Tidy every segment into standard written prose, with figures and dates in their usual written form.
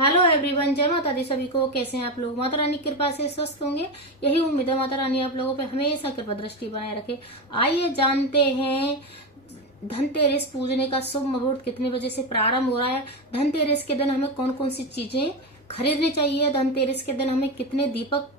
Hello everyone, जय माता दी सभी को। कैसे हैं आप लोग? माता रानी की कृपा से स्वस्थ होंगे, यही उम्मीद है। माता रानी आप लोगों पे हमेशा कृपा दृष्टि बनाए रखे। आइए जानते हैं धनतेरस पूजने का शुभ मुहूर्त कितने बजे से प्रारंभ हो रहा है। धनतेरस के दिन हमें कौन कौन सी चीजें खरीदनी चाहिए, धनतेरस के दिन हमें कितने दीपक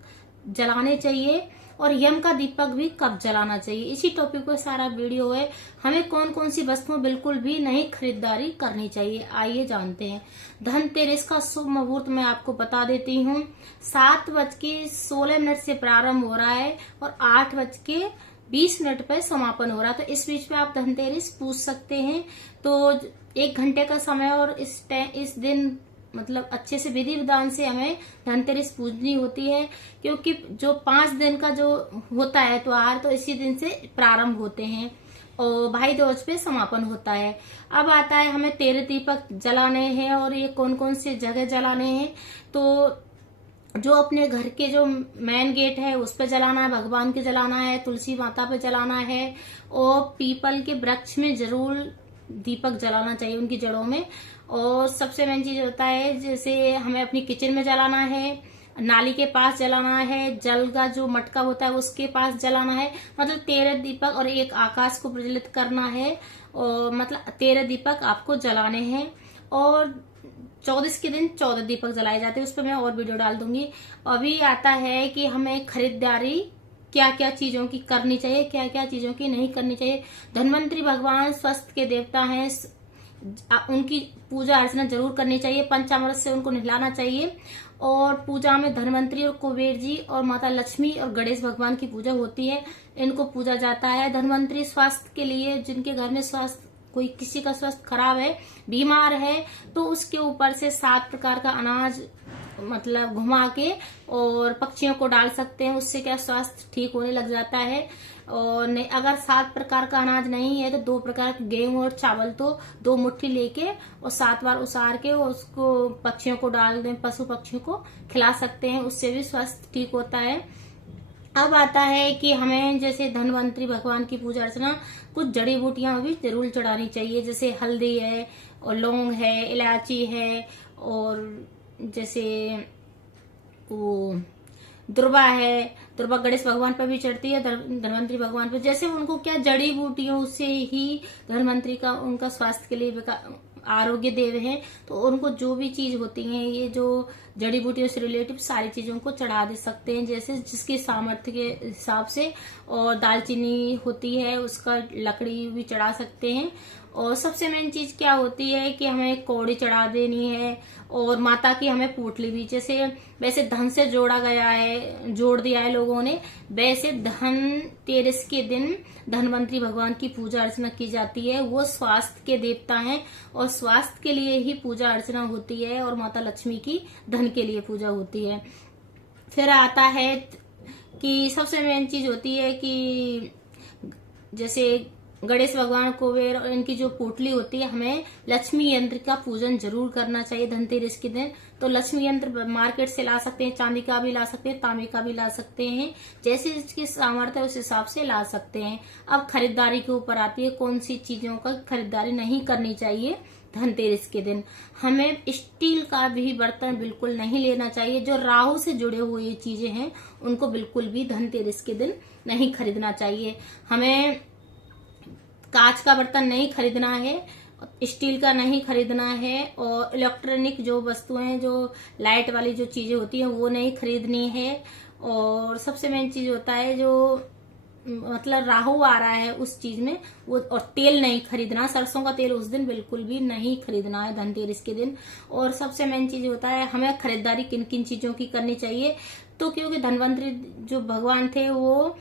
जलाने चाहिए और यम का दीपक भी कब जलाना चाहिए, इसी टॉपिक पे सारा वीडियो है। हमें कौन कौन सी वस्तुएं बिल्कुल भी नहीं खरीदारी करनी चाहिए, आइए जानते हैं। धनतेरस का शुभ मुहूर्त मैं आपको बता देती हूँ। 7:16 से प्रारंभ हो रहा है और 8:20 पर समापन हो रहा है। तो इस बीच में आप धनतेरस पूछ सकते हैं। तो 1 घंटे का समय और इस दिन मतलब अच्छे से विधि विधान से हमें धनतेरस पूजनी होती है, क्योंकि जो 5 दिन का जो होता है त्योहार, तो इसी दिन से प्रारंभ होते हैं और भाई दूज पे समापन होता है। अब आता है हमें 13 दीपक जलाने हैं और ये कौन कौन से जगह जलाने हैं। तो जो अपने घर के जो मेन गेट है उस पे जलाना है, भगवान के जलाना है, तुलसी माता पे जलाना है और पीपल के वृक्ष में जरूर दीपक जलाना चाहिए, उनकी जड़ों में। और सबसे मेन चीज होता है, जैसे हमें अपनी किचन में जलाना है, नाली के पास जलाना है, जल का जो मटका होता है उसके पास जलाना है। मतलब 13 दीपक और एक आकाश को प्रज्वलित करना है और मतलब 13 दीपक आपको जलाने हैं। और 14 के दिन 14 दीपक जलाए जाते हैं, उस पर मैं और वीडियो डाल दूंगी। अभी आता है कि हमें खरीदारी क्या क्या चीजों की करनी चाहिए, क्या क्या चीजों की नहीं करनी चाहिए। धन्वंतरी भगवान स्वास्थ्य के देवता हैं, उनकी पूजा अर्चना जरूर करनी चाहिए। पंचामृत से उनको नहलाना चाहिए। और पूजा में धन्वंतरी और कुबेर जी और माता लक्ष्मी और गणेश भगवान की पूजा होती है, इनको पूजा जाता है। धन्वंतरी स्वास्थ्य के लिए, जिनके घर में स्वास्थ्य कोई किसी का स्वास्थ्य खराब है, बीमार है, तो उसके ऊपर से 7 प्रकार का अनाज मतलब घुमा के और पक्षियों को डाल सकते हैं। उससे क्या स्वास्थ्य ठीक होने लग जाता है। और नहीं, अगर 7 प्रकार का अनाज नहीं है तो 2 प्रकार के गेहूं और चावल, तो 2 मुट्ठी लेके और 7 बार उसार के उसको पक्षियों को डाल दें, पशु पक्षियों को खिला सकते हैं, उससे भी स्वास्थ्य ठीक होता है। अब आता है कि हमें जैसे धन्वंतरी भगवान की पूजा अर्चना कुछ जड़ी बूटियां भी जरूर चढ़ानी चाहिए, जैसे हल्दी है और लौंग है, इलायची है और जैसे वो दुर्वा है। दुर्वा गणेश भगवान पर भी चढ़ती है, धन्वंतरी भगवान पर। जैसे उनको क्या जड़ी बूटियों से ही धन्वंतरी का उनका स्वास्थ्य के लिए आरोग्य देव है, तो उनको जो भी चीज होती है, ये जो जड़ी बूटियों से रिलेटिव सारी चीजों को चढ़ा दे सकते हैं, जैसे जिसके सामर्थ्य के हिसाब से। और दालचीनी होती है, उसका लकड़ी भी चढ़ा सकते हैं। और सबसे मेन चीज क्या होती है कि हमें कौड़ी चढ़ा देनी है और माता की हमें पोटली भी, जैसे वैसे धन से जोड़ा गया है, जोड़ दिया है लोगों ने, वैसे धनतेरस के दिन धन्वंतरी भगवान की पूजा अर्चना की जाती है। वो स्वास्थ्य के देवता हैं और स्वास्थ्य के लिए ही पूजा अर्चना होती है। और माता लक्ष्मी की धन के लिए पूजा होती है। फिर आता है कि सबसे मेन चीज होती है कि जैसे गणेश भगवान, कुबेर और इनकी जो पोटली होती है, हमें लक्ष्मी यंत्र का पूजन जरूर करना चाहिए धनतेरस के दिन। तो लक्ष्मी यंत्र मार्केट से ला सकते हैं, चांदी का भी ला सकते हैं, तांबे का भी ला सकते हैं, जैसे जिसकी सामर्थ्य है उस हिसाब से ला सकते हैं। अब खरीदारी के ऊपर आती है, कौन सी चीजों का खरीदारी नहीं करनी चाहिए धनतेरस के दिन। हमें स्टील का भी बर्तन बिल्कुल नहीं लेना चाहिए। जो राहु से जुड़े हुए ये चीजें हैं उनको बिल्कुल भी धनतेरस के दिन नहीं खरीदना चाहिए। हमें कांच का बर्तन नहीं खरीदना है, स्टील का नहीं खरीदना है और इलेक्ट्रॉनिक जो वस्तुएं, जो लाइट वाली जो चीजें होती हैं वो नहीं खरीदनी है। और सबसे मेन चीज होता है जो मतलब राहु आ रहा है उस चीज में वो, और तेल नहीं खरीदना, सरसों का तेल उस दिन बिल्कुल भी नहीं खरीदना है धनतेरस के दिन। और सबसे मेन चीज होता है हमें खरीदारी किन किन चीजों की करनी चाहिए। तो क्योंकि धन्वंतरी जो भगवान थे वो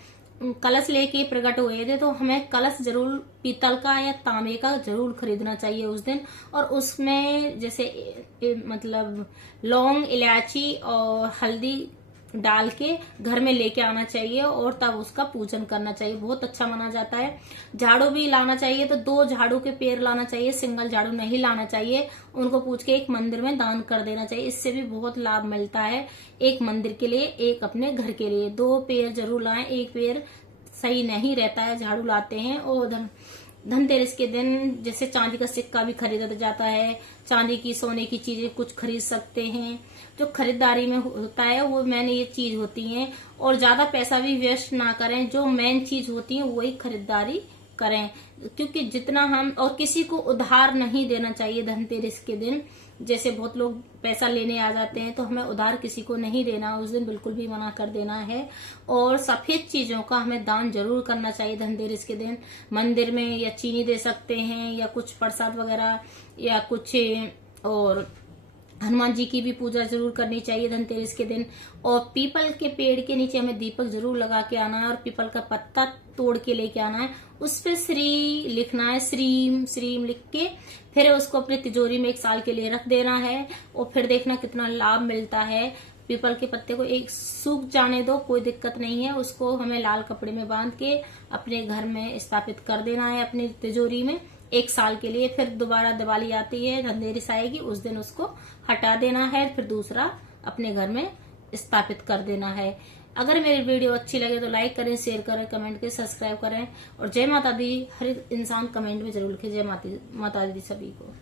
कलश लेके प्रकट हुए थे, तो हमें कलश जरूर पीतल का या तांबे का जरूर खरीदना चाहिए उस दिन। और उसमें जैसे मतलब लौंग, इलायची और हल्दी डाल के घर में लेके आना चाहिए और तब उसका पूजन करना चाहिए, बहुत अच्छा माना जाता है। झाड़ू भी लाना चाहिए, तो 2 झाड़ू के पेड़ लाना चाहिए, सिंगल झाड़ू नहीं लाना चाहिए। उनको पूछ के एक मंदिर में दान कर देना चाहिए, इससे भी बहुत लाभ मिलता है। एक मंदिर के लिए, एक अपने घर के लिए, 2 पेड़ जरूर लाएं। एक पेड़ सही नहीं रहता है, झाड़ू लाते हैं। और धनतेरस के दिन जैसे चांदी का सिक्का भी खरीदा जाता है, चांदी की सोने की चीजें कुछ खरीद सकते हैं। जो खरीदारी में होता है वो मेन ये चीज होती है, और ज्यादा पैसा भी वेस्ट ना करें, जो मेन चीज होती है वही खरीदारी करें। क्योंकि जितना हम, और किसी को उधार नहीं देना चाहिए धनतेरस के दिन। जैसे बहुत लोग पैसा लेने आ जाते हैं, तो हमें उधार किसी को नहीं देना, उस दिन बिल्कुल भी मना कर देना है। और सफेद चीजों का हमें दान जरूर करना चाहिए धनतेरस के दिन। मंदिर में या चीनी दे सकते हैं, या कुछ प्रसाद वगैरह, या कुछ, और हनुमान जी की भी पूजा जरूर करनी चाहिए धनतेरस के दिन। और पीपल के पेड़ के नीचे हमें दीपक जरूर लगा के आना है, और पीपल का पत्ता तोड़ के लेके आना है, उस पे श्री लिखना है, श्रीम श्रीम लिख के फिर उसको अपनी तिजोरी में 1 साल के लिए रख देना है। और फिर देखना कितना लाभ मिलता है। पीपल के पत्ते को एक सूख जाने दो, कोई दिक्कत नहीं है, उसको हमें लाल कपड़े में बांध के अपने घर में स्थापित कर देना है, अपनी तिजोरी में 1 साल के लिए। फिर दोबारा दिवाली आती है, धनतेरस आएगी, उस दिन उसको हटा देना है, फिर दूसरा अपने घर में स्थापित कर देना है। अगर मेरी वीडियो अच्छी लगे तो लाइक करें, शेयर करें, कमेंट करें, सब्सक्राइब करें, और जय माता दी हर इंसान कमेंट में जरूर लिखे। जय माता दी सभी को।